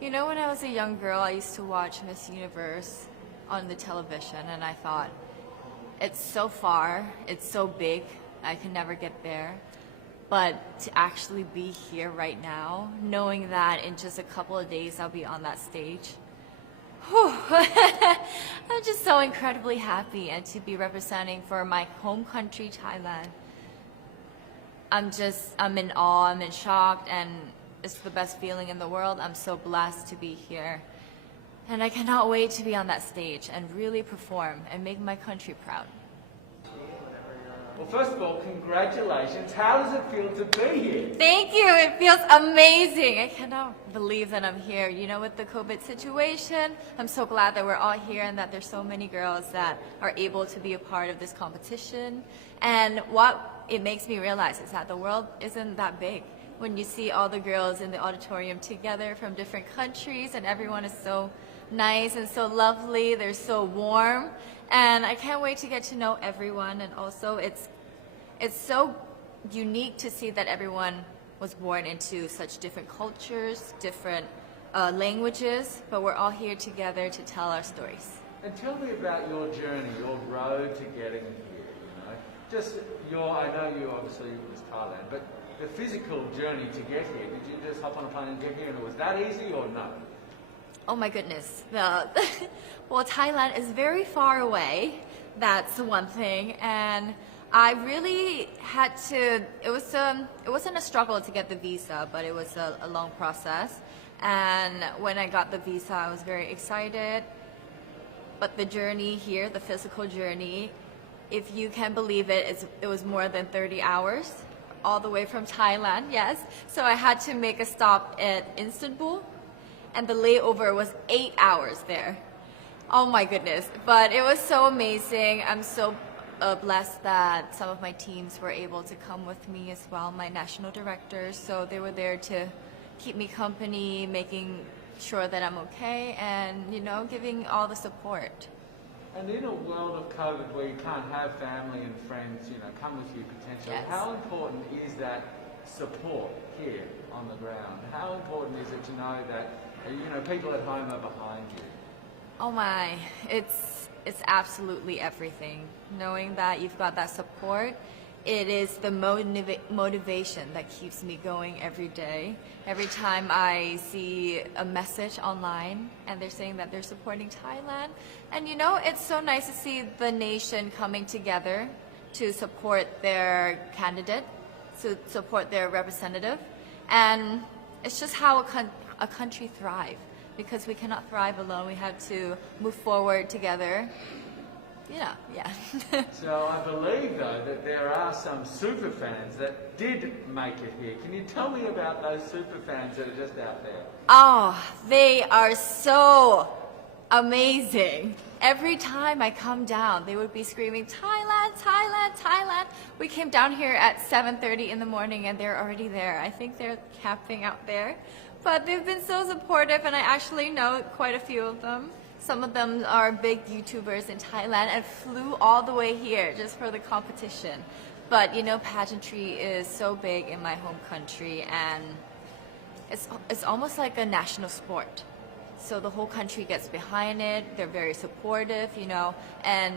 You know, when I was a young girl, I used to watch Miss Universe on the television, and I thought, it's so far, it's so big, I can never get there. But to actually be here right now, knowing that in just a couple of days I'll be on that stage, whew, I'm just so incredibly happy, and to be representing for my home country, Thailand. I'm in awe, I'm in shock, and it's the best feeling in the world. I'm so blessed to be here. And I cannot wait to be on that stage and really perform and make my country proud. Well, first of all, congratulations. How does it feel to be here? Thank you. It feels amazing. I cannot believe that I'm here. You know, with the COVID situation, I'm so glad that we're all here and that there's so many girls that are able to be a part of this competition. And what it makes me realize is that the world isn't that big. When you see all the girls in the auditorium together from different countries, and everyone is so nice and so lovely, they're so warm, and I can't wait to get to know everyone. And also it's so unique to see that everyone was born into such different cultures, different languages, but we're all here together to tell our stories. And tell me about your journey, your road to getting here, you know. Just I know you obviously was Thailand, but the physical journey to get here, did you just hop on a plane and get here and it was that easy or no? Oh my goodness. Well, Thailand is very far away. That's one thing. And I really had to, it wasn't a struggle to get the visa, but it was a long process. And when I got the visa, I was very excited. But the journey here, the physical journey, if you can believe it, it was more than 30 hours. All the way from Thailand, yes. So I had to make a stop at Istanbul, and the layover was 8 hours there. Oh my goodness. But it was so amazing. I'm so blessed that some of my teams were able to come with me as well, my national directors. So they were there to keep me company, making sure that I'm okay, and, you know, giving all the support. And in a world of COVID where you can't have family and friends, you know, come with you potentially, Yes. How important is that support here on the ground? How important is it to know that, you know, people at home are behind you? Oh my, it's absolutely everything. Knowing that you've got that support, it is the motivation that keeps me going every day. Every time I see a message online and they're saying that they're supporting Thailand, and you know, it's so nice to see the nation coming together to support their candidate, to support their representative, and it's just how a country thrives. Because we cannot thrive alone, we have to move forward together. Yeah. So I believe, though, that there are some super fans that did make it here. Can you tell me about those super fans that are just out there? Oh, they are so amazing. Every time I come down, they would be screaming, Thailand, Thailand, Thailand. We came down here at 7:30 in the morning and they're already there. I think they're camping out there. But they've been so supportive, and I actually know quite a few of them. Some of them are big YouTubers in Thailand and flew all the way here just for the competition. But you know, pageantry is so big in my home country, and it's almost like a national sport. So the whole country gets behind it. They're very supportive, you know, and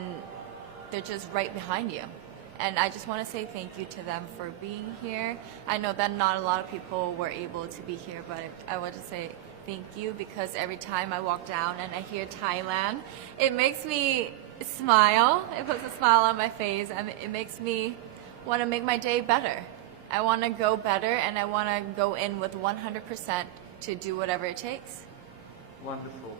they're just right behind you. And I just want to say thank you to them for being here. I know that not a lot of people were able to be here, but I want to say thank you, because every time I walk down and I hear Thailand, it makes me smile. It puts a smile on my face, and it makes me want to make my day better. I want to go better, and I want to go in with 100% to do whatever it takes. Wonderful.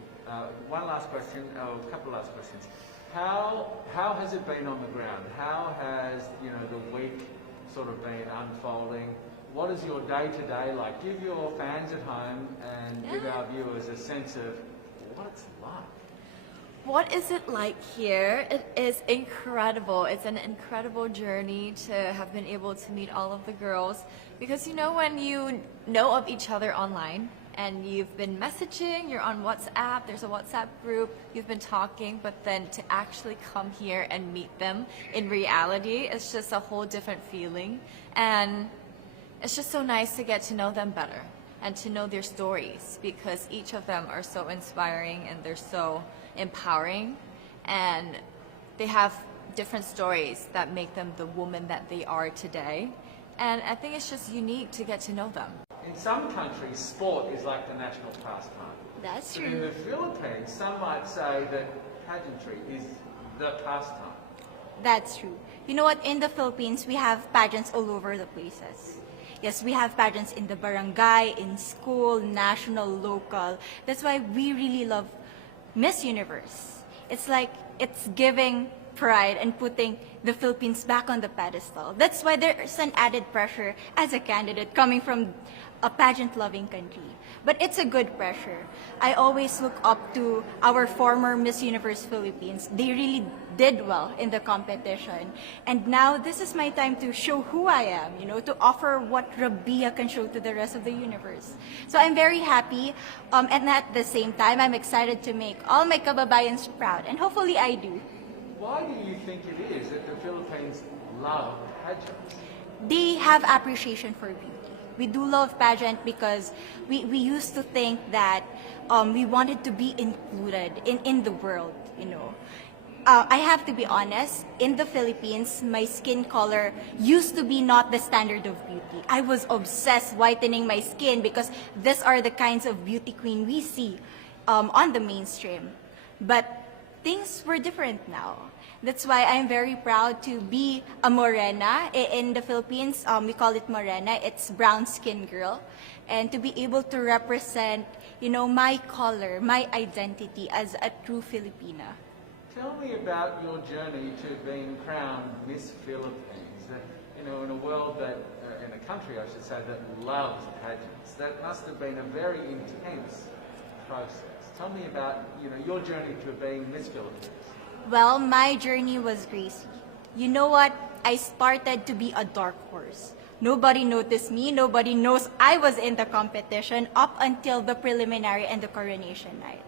One last question, a couple last questions. How has it been on the ground? How has, you know, the week sort of been unfolding? What is your day-to-day like? Give your fans at home and give our viewers a sense of what it's like. What is it like here? It is incredible. It's an incredible journey to have been able to meet all of the girls, because you know, when you know of each other online and you've been messaging, you're on WhatsApp, there's a WhatsApp group, you've been talking, but then to actually come here and meet them in reality, it's just a whole different feeling. And it's just so nice to get to know them better. and to know their stories, because each of them are so inspiring and they're so empowering, and they have different stories that make them the woman that they are today. And I think it's just unique to get to know them. In some countries, sport is like the national pastime. That's But in true. the Philippines, some might say that pageantry is the pastime. That's true. You know what? In the Philippines, we have pageants all over the places. Yes, we have pageants in the barangay, in school, national, local. That's why we really love Miss Universe. It's like it's giving pride and putting the Philippines back on the pedestal. That's why there's an added pressure as a candidate coming from a pageant-loving country. But it's a good pressure. I always look up to our former Miss Universe Philippines. They really did well in the competition. And now this is my time to show who I am, to offer what Rabiya can show to the rest of the universe. So I'm very happy, and at the same time, I'm excited to make all my kababayans proud, and hopefully I do. Why do you think it is that the Philippines love pageants? They have appreciation for beauty. We do love pageant because we used to think that we wanted to be included in the world, I have to be honest, in the Philippines, my skin color used to be not the standard of beauty. I was obsessed whitening my skin because these are the kinds of beauty queen we see on the mainstream. But things were different now. That's why I'm very proud to be a morena. In the Philippines, we call it morena. It's brown skin girl. And to be able to represent, my color, my identity as a true Filipina. Tell me about your journey to being crowned Miss Philippines. In a world that, in a country, I should say, that loves pageants. That must have been a very intense process. Tell me about, your journey to being Miss Philippines. Well, my journey was crazy. You know what? I started to be a dark horse. Nobody noticed me. Nobody knows I was in the competition up until the preliminary and the coronation night.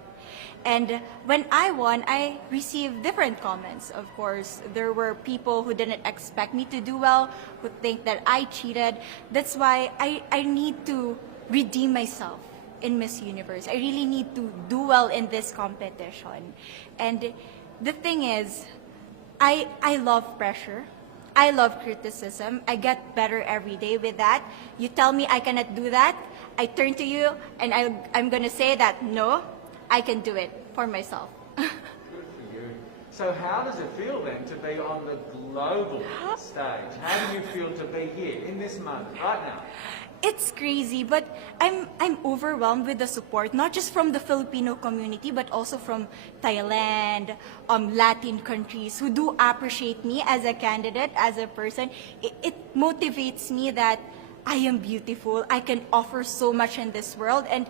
And when I won, I received different comments. Of course, there were people who didn't expect me to do well, who think that I cheated. That's why I need to redeem myself in Miss Universe. I really need to do well in this competition. And the thing is, I love pressure. I love criticism. I get better every day with that. You tell me I cannot do that, I turn to you and I'm going to say that, no, I can do it for myself. Good for you. So how does it feel then to be on the global stage? How do you feel to be here in this moment, right now? It's crazy, but I'm overwhelmed with the support, not just from the Filipino community, but also from Thailand, Latin countries who do appreciate me as a candidate, as a person. It motivates me that I am beautiful, I can offer so much in this world, and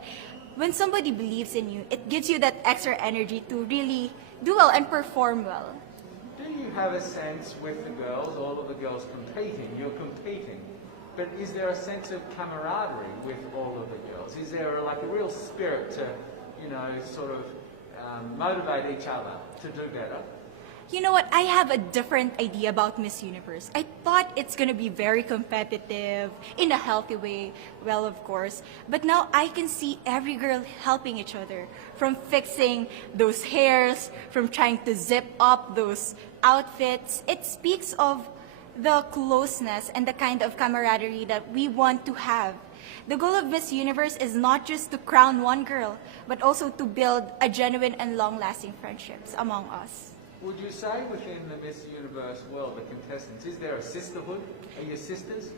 when somebody believes in you, it gives you that extra energy to really do well and perform well. Do you have a sense with the girls, all of the girls competing, you're competing, but is there a sense of camaraderie with all of the girls? Is there a real spirit to, sort of motivate each other to do better? You know what? I have a different idea about Miss Universe. I thought it's going to be very competitive, in a healthy way, well, of course. But now I can see every girl helping each other, from fixing those hairs, from trying to zip up those outfits. It speaks of the closeness and the kind of camaraderie that we want to have. The goal of Miss Universe is not just to crown one girl, but also to build a genuine and long-lasting friendships among us. Would you say within the Miss Universe world, the contestants, is there a sisterhood? Are you sisters?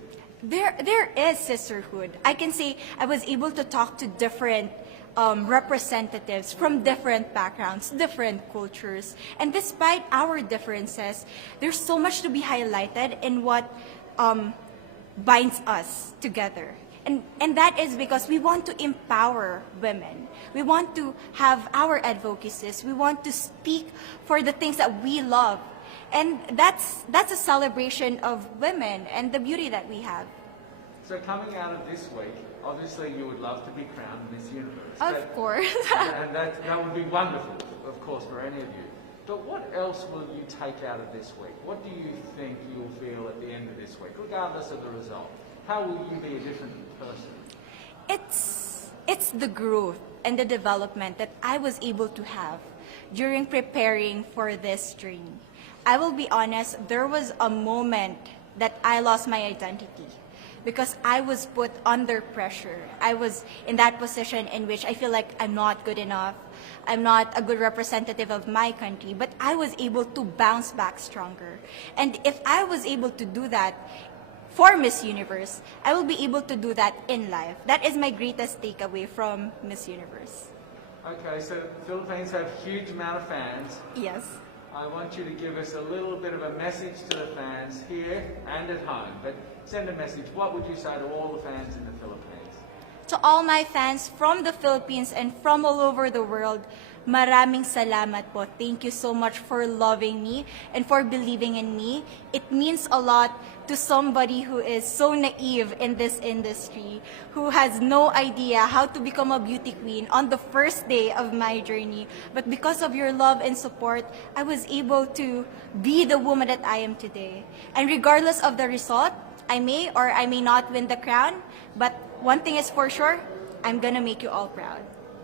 There is sisterhood. I can say I was able to talk to different representatives from different backgrounds, different cultures. And despite our differences, there's so much to be highlighted in what binds us together. And that is because we want to empower women. We want to have our advocacies. We want to speak for the things that we love. And that's a celebration of women and the beauty that we have. So coming out of this week, obviously you would love to be crowned Miss Universe. Of course. And that would be wonderful, of course, for any of you. But what else will you take out of this week? What do you think you'll feel at the end of this week, regardless of the result? How will you be a different person? It's it's the growth and the development that I was able to have during preparing for this journey. I will be honest, there was a moment that I lost my identity because I was put under pressure. I was in that position in which I feel like I'm not good enough. I'm not a good representative of my country, but I was able to bounce back stronger. And if I was able to do that for Miss Universe, I will be able to do that in life. That is my greatest takeaway from Miss Universe. Okay, so Philippines have huge amount of fans. Yes. I want you to give us a little bit of a message to the fans here and at home. But send a message. What would you say to all the fans in the Philippines? To all my fans from the Philippines and from all over the world, maraming salamat po. Thank you so much for loving me and for believing in me. It means a lot to somebody who is so naive in this industry, who has no idea how to become a beauty queen on the first day of my journey. But because of your love and support, I was able to be the woman that I am today. And regardless of the result, I may or I may not win the crown, but one thing is for sure, I'm gonna make you all proud.